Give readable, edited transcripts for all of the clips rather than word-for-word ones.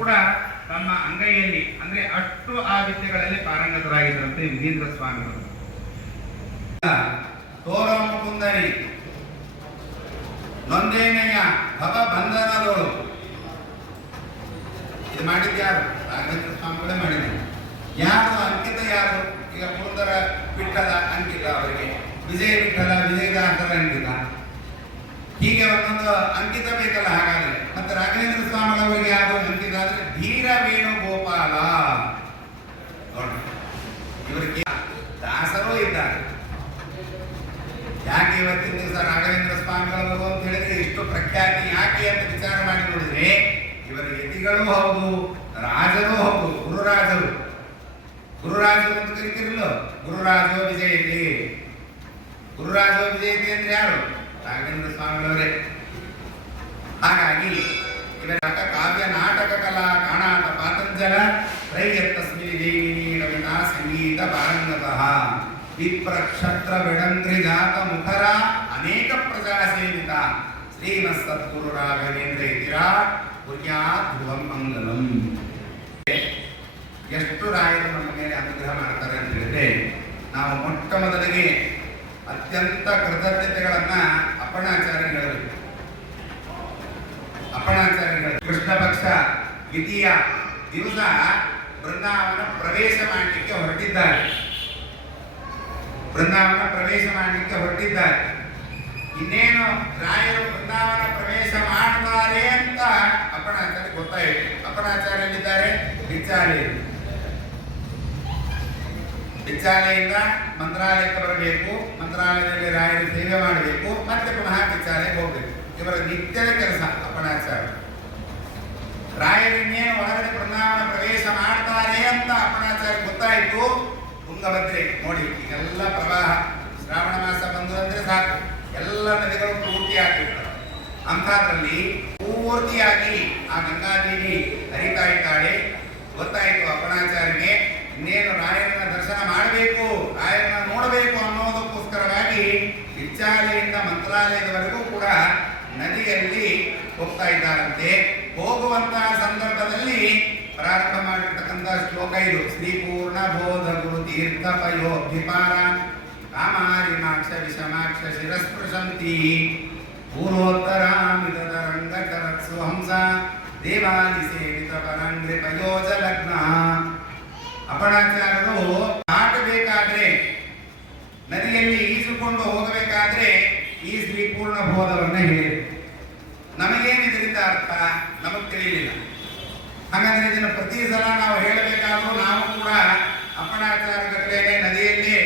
ಕೂಡ ತಮ್ಮ ಅಂಗೈಯಲ್ಲಿ ಅಂದ್ರೆ ಅಷ್ಟು ಆ ವಿದ್ಯೆಗಳಲ್ಲಿ ಪಾರಂಗತರಾಗಿದ್ದರಂತೆ ವಿಧೀಂದ್ರ ಸ್ವಾಮಿಗಳು. ತೋರೋ ಮುಕುಂದರಿ ನೊಂದೇನೆಯ ಭವ ಬಂಧನದೋಳು ಇದು ಮಾಡಿದ್ಯಾರು? ರಾಘವೇಂದ್ರ ಸ್ವಾಮಿಗಳೇ ಮಾಡಿದ್ರು. ಯಾರು ಅಂಕಿತ? ಯಾರು? ಈಗ ಪುರಂದರ ವಿಠಲ ಅಂಕಿತ, ಅವರಿಗೆ ವಿಜಯ ವಿಠಲ, ವಿಜಯದಾಸರ ಅಂಕಿತ, ಹೀಗೆ ಒಂದೊಂದು ಅಂಕಿತ ಬೇಕಲ್ಲ. ಹಾಗಾದ್ರೆ ಮತ್ತೆ ರಾಘವೇಂದ್ರ ಸ್ವಾಮಿಗಳವರಿಗೆ ಯಾವುದು ಅಂಕಿತ ಅಂದ್ರೆ ಧೀರ ವೇಣುಗೋಪಾಲ. ನೋಡಿ, ಇವರಿಗೆ ದಾಸರೂ ಇದ್ದಾರೆ. ಯಾಕೆ ಇವತ್ತಿನ ದಿವಸ ರಾಘವೇಂದ್ರ ಸ್ವಾಮಿಗಳವರು ಅಂತ ಹೇಳಿದ್ರೆ ಇಷ್ಟು ಪ್ರಖ್ಯಾತಿ ಯಾಕೆ ಅಂತ ವಿಚಾರ ಮಾಡಿ ನೋಡಿದ್ರೆ, ಇವರ ಯತಿಗಳು ಹೌದು, ರಾಜರು ಹೌದು, ಗುರುರಾಜರು. ಗುರುರಾಜರು ಅಂತ ಕರಿತಿರಲ್ಲ, ಗುರುರಾಜೋ ವಿಜಯತಿ. ಗುರುರಾಜೋ ವಿಜಯತಿ ಅಂದ್ರೆ ಯಾರು? ರಾಘವೇಂದ್ರ ಸ್ವಾಮಿಗಳವರೇ. ಹಾಗಾಗಿ ಇವರ ಕಾವ್ಯ ನಾಟಕ ಕಲಾ ಕಾಣಾಟ ಪಾತಂಜಲ ತ್ರೈಯತ್ತಸ್ಮಿನ್ ದೇವಿನಿ ಕವಿತಾ ಸಂಗೀತ ಪಾರಂಗತಃ ವಿಪ್ರ ಕ್ಷತ್ರ ವಿಡಂತ್ರಿ ಜಾತ ಮುಖರ ಅನೇಕ ಪ್ರಜಾ ಸೇವಿತ ಶ್ರೀಮತ್ ಸದ್ಗುರು ರಾಘವೇಂದ್ರ ಇತಿರಾ ಕುರ್ಯಾತ್ ಧ್ರುವಂ ಮಂಗಲಂ. ಎಷ್ಟು ರಾಯರು ನಮ್ಮ ಮೇಲೆ ಅನುಗ್ರಹ ಮಾಡ್ತಾರೆ ಅಂತ ಹೇಳಿದ್ರೆ, ನಾವು ಮೊಟ್ಟ ಮೊದಲಿಗೆ ಅತ್ಯಂತ ಕೃತಜ್ಞತೆಗಳನ್ನ ಅಪ್ಪಣಾಚಾರ್ಯ ಹೇಳಬೇಕು. ಅಪ್ಪಣಾಚಾರ್ಯ ಕೃಷ್ಣ ಪಕ್ಷ ದ್ವಿತೀಯ ದಿವಸ ಬೃಂದಾವನ ಪ್ರವೇಶ ಮಾಡಲಿಕ್ಕೆ ಹೊರಟಿದ್ದಾರೆ. ಬೃಂದಾವನ ಪ್ರವೇಶ ಮಾಡಲಿಕ್ಕೆ ಹೊರಟಿದ್ದಾರೆ. ಇನ್ನೇನು ರಾಯರು ಬೃಂದಾವನ ಪ್ರವೇಶ ಮಾಡ್ತಾರೆ ಅಂತ ಅಪ್ಪಣಾಚಾರ್ಯ ಗೊತ್ತಾಯಿತು. ಅಪ್ಪಣಾಚಾರ್ಯಲ್ಲಿದ್ದಾರೆ ಬಿಚ್ಚಾಲೆಯಲ್ಲಿ. ಬಿಚ್ಚಾಲೆಯಿಂದ ಮಂತ್ರಾಲಯಕ್ಕೆ ಬರಬೇಕು, ಮಂತ್ರಾಲಯದಲ್ಲಿ ರಾಯರು ಸೇವೆ ಮಾಡಬೇಕು, ಮತ್ತೆ ಪುನಃ ಬಿಚ್ಚಾಲೆಗೆ ಹೋಗ್ಬೇಕು. ಇವರ ನಿತ್ಯದ ಕೆಲಸ ಅಪ್ಪಣಾಚಾರ್ಯ. ರಾಯರು ಇನ್ನೇನು ಒಳಗಡೆ ಬೃಂದಾವನ ಪ್ರವೇಶ ಮಾಡ್ತಾರೆ ಅಂತ ಅಪ್ಪಣಾಚಾರ್ಯ ಗೊತ್ತಾಯಿತು. ತುಂಗಭದ್ರೆ ನೋಡಿ, ಈಗೆಲ್ಲ ಪ್ರವಾಹ, ಶ್ರಾವಣ ಮಾಸ ಬಂದು ಅಂದ್ರೆ ಸಾಕು, ಎಲ್ಲ ನದಿಗಳು ಪೂರ್ತಿ ಆಗಿರ್ತಾರೆ. ಅಂಥದ್ರಲ್ಲಿ ಪೂರ್ತಿಯಾಗಿ ಆ ಗಂಗಾದೇವಿ ಹರಿತಾ ಇದ್ದಾಳೆ. ಗೊತ್ತಾಯಿತು ಅಪ್ಪಣಾಚಾರ್ಯಗೆ, ಇನ್ನೇನು ರಾಯರನ್ನ ದರ್ಶನ ಮಾಡಬೇಕು, ರಾಯರನ್ನ ನೋಡಬೇಕು ಅನ್ನೋದಕ್ಕೋಸ್ಕರವಾಗಿ ವಿಚ್ಚಾಲೆಯಿಂದ ಮಂತ್ರಾಲಯದವರೆಗೂ ಕೂಡ ನದಿಯಲ್ಲಿ ಹೋಗ್ತಾ ಇದ್ದಾರಂತೆ. ಹೋಗುವಂತಹ ಸಂದರ್ಭದಲ್ಲಿ ಪ್ರಾರಂಭ ಮಾಡಿರ್ತಕ್ಕಂಥ ಶ್ಲೋಕ ಇದು. ಶ್ರೀ ಪೂರ್ಣ ಬೋಧ ಗುರು ತೀರ್ಥ ಪಯೋಭಿಪಾರ ಕಾಮಾರಿಮಾಕ್ಷ ವಿಷಮಾಕ್ಷ ಶಿರಸ್ಪೃಶಂತಿ ಪೂರ್ವೋತ್ತರಾಮಿತರಂಗಕರತ್ಸು ಹಂಸ ದೇವಾದಿ ಸೇವಿತ ಪರಂಗ್ರಿ ಪಯೋಜ ಲಗ್ನ. ಅಪ್ಪಣಾಚಾರ್ಯರು ದಾಟಬೇಕಾದ್ರೆ, ನದಿಯಲ್ಲಿ ಈಜುಕೊಂಡು ಹೋಗಬೇಕಾದ್ರೆ ಈ ಶ್ರೀ ಪೂರ್ಣ ಬೋಧವನ್ನ ಹೇಳಿದರು. ನಮಗೇನು ಇದರಿಂದ ಅರ್ಥ ನಮಗೆ ತಿಳಿಯಲಿಲ್ಲ. ಹಾಗಾದ್ರೆ ಇದನ್ನು ಪ್ರತಿ ಸಲ ನಾವು ಹೇಳಬೇಕಾದ್ರೂ ನಾವು ಕೂಡ ಅಪ್ಪಣಾಚಾರ್ಯಗಳೇ ನದಿಯಲ್ಲಿ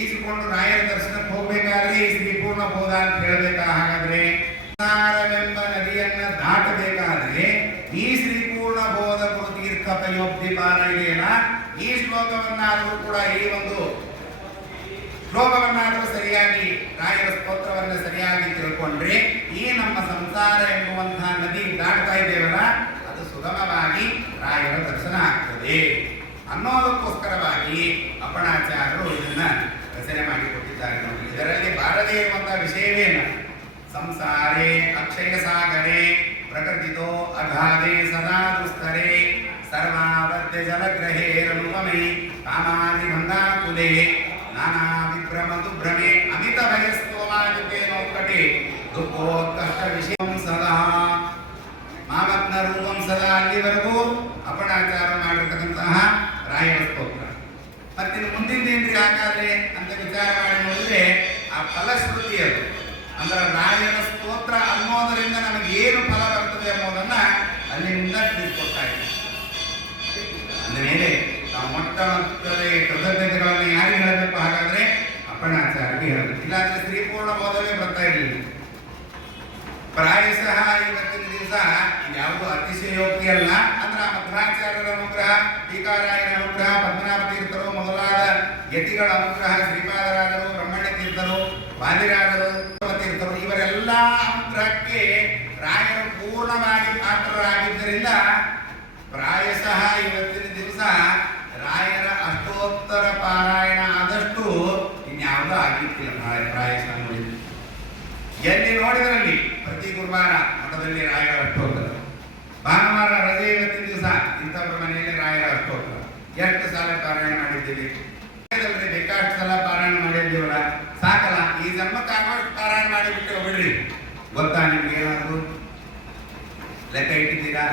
ಈಜುಕೊಂಡು ರಾಯರ ದರ್ಶನಕ್ಕೆ ಹೋಗ್ಬೇಕಾದ್ರೆ ಈ ಶ್ರೀ ಪೂರ್ಣ ಬೋಧ ಅಂತ ಹೇಳಬೇಕಾ? ಹಾಗಾದ್ರೆ ಸಂಸಾರವೆಂಬ ನದಿಯನ್ನ ದಾಟಬೇಕಾದ್ರೆ ಈ ಶ್ರೀ ಪೂರ್ಣ ಬೋಧ ಗುರು ತೀರ್ಥ ಪಯೋಬ್ಧಿಪಾನ ಇದೆಯಲ್ಲ, ಈ ಶ್ಲೋಕವನ್ನಾದರೂ ಕೂಡ, ಈ ಒಂದು ಶ್ಲೋಕವನ್ನಾದರೂ ಸರಿಯಾಗಿ ರಾಯರ ಸ್ತೋತ್ರವನ್ನ ಸರಿಯಾಗಿ ತಿಳ್ಕೊಂಡ್ರೆ ಈ ನಮ್ಮ ಸಂಸಾರ ಎಂಬುವಂತಹ ನದಿ ದಾಟ್ತಾ ಇದ್ದೇವಲ್ಲ, ಅದು ಸುಗಮವಾಗಿ ರಾಯರ ದರ್ಶನ ಆಗ್ತದೆ ಅನ್ನೋದಕ್ಕೋಸ್ಕರವಾಗಿ ಅಪ್ಪಣಾಚಾರ್ಯರು ಇದನ್ನ ರಚನೆ ಮಾಡಿಕೊಟ್ಟಿದ್ದಾರೆ. ನೋಡಿ, ಇದರಲ್ಲಿ ಬಾರದೇ ಇರುವಂತಹ ವಿಷಯವೇನು? ಸಂಸಾರೇ ಅಕ್ಷಯ ಸಾಗರೇ ಪ್ರಕೃತಿತೋ ಅಗಾಧೆ ಸದಾ ದುಸ್ತರೇ ಸರ್ವಾವದ್ಯ ಜಲಗ್ರಹೇ ರನುಪಮೆ ಕಾಮಾದಿ ಭಂಗಾಕುಲೆ ನಾನಾ ವಿಭ್ರಮ ದುಭ್ರಮೆ ಅಮಿತ ಭಯಸ್ತೋಮಾಯುತೆ ನೌಕಟೆ ದುಃಖೋತ್ಕಷ್ಟ ವಿಷಯಂ ಸದಾ ಮಾಮಗ್ನ ರೂಪಂ ಸದಾ. ಅಲ್ಲಿವರೆಗೂ ಅಪ್ಪಣಾಚಾರ ಮಾಡಿರ್ತಕ್ಕಂತಹ ರಾಯರ ಸ್ತೋತ್ರ. ಮತ್ತೆ ಮುಂದಿನ ಹಾಗಾದ್ರೆ ಅಂತ ವಿಚಾರ ಮಾಡಿ ನೋಡಿದ್ರೆ ಆ ಫಲಶ್ರುತಿ ಅದು. ಅಂದ್ರೆ ರಾಯರ ಸ್ತೋತ್ರ ಅನ್ನೋದರಿಂದ ನಮಗೆ ಏನು ಫಲ ಬರ್ತದೆ ಅನ್ನೋದನ್ನ ಅಲ್ಲಿಂದ ತಿಳಿಸ್ಕೊಡ್ತಾ ಇದ್ದಾರೆ. ಅಂದಮೇಲೆ ನಾವು ಮೊಟ್ಟ ಮೊದಲೇ ಕೃತಜ್ಞತೆಗಳನ್ನು ಯಾರಿಗೆ ಹೇಳಬೇಕು? ಹಾಗಾದ್ರೆ ಅಪ್ಪಣಾಚಾರ್ಯರಿಗೆ ಹೇಳಬೇಕು. ಇಲ್ಲಾಂದ್ರೆ ಶ್ರೀ ಪೂರ್ಣ ಬೋಧವೇ ಬರ್ತಾ ಇರಲಿಲ್ಲ. ಪ್ರಾಯಶಃ ಇವತ್ತಿನ ದಿವಸ ಯಾವುದು ಅತಿಶಯೋಕ್ತಿ ಅಲ್ಲ. ಅಂದ್ರೆ ಮಧ್ವಾಚಾರ್ಯರ ಅನುಗ್ರಹ, ಟೀಕಾರಾಯರ ಅನುಗ್ರಹ, ಪದ್ಮನಾಭ ತೀರ್ಥರು ಮೊದಲಾದ ಯತಿಗಳ ಅನುಗ್ರಹ, ಶ್ರೀಪಾದರಾಜರು, ಬ್ರಹ್ಮಣ್ಯ ತೀರ್ಥರು, ವಾದಿರಾಜರು, ತೀರ್ಥರು, ಇವರೆಲ್ಲ ಅನುಗ್ರಹಕ್ಕೆ ರಾಯರು ಪೂರ್ಣವಾಗಿ ಪಾತ್ರರಾಗಿದ್ದರಿಂದ ಪ್ರಾಯಶಃ ಇವತ್ತಿನ ದಿವಸ ರಾಯರ ಅಷ್ಟೋತ್ತರ ಪಾರಾಯಣ ಆದಷ್ಟು ಇನ್ಯಾವುದೂ ಆಗಿರ್ತಿಲ್ಲ. ಪ್ರಾಯಶಃ ನೋಡಿದ್ರು ಎಲ್ಲಿ ನೋಡಿದ್ರಲ್ಲಿ ಪ್ರತಿ ಗುರುವಾರ ಮಠದಲ್ಲಿ ರಾಯರ ಅಷ್ಟೋತ್ತರ, ಭಾನುವಾರ ರಜೆ ಇವತ್ತಿನ ದಿವಸ ದಿವಸ ಇಂಥವ್ರ ಮನೆಯಲ್ಲಿ ರಾಯರ ಅಷ್ಟೋತ್ತರ ಎಷ್ಟು ಸಲ ಪಾರಾಯಣ ಮಾಡಿದ್ದೀವಿ, ಬೇಕಾಷ್ಟು ಸಲ ಪಾರಾಯಣ ಮಾಡಿದ್ದೀವಲ್ಲ, ಸಾಕಲ್ಲ, ಈ ಜನ್ಮಕ್ಕಾಗೋಷ್ಟು ಪಾರಾಯಣ ಮಾಡಿಬಿಟ್ಟು ಬಿಡ್ರಿ. ಗೊತ್ತಾ ನಿಮ್ಗೆ ಏನಾದ್ರು ಲೆಕ್ಕ ಇಟ್ಟಿದ್ದೀರಾ?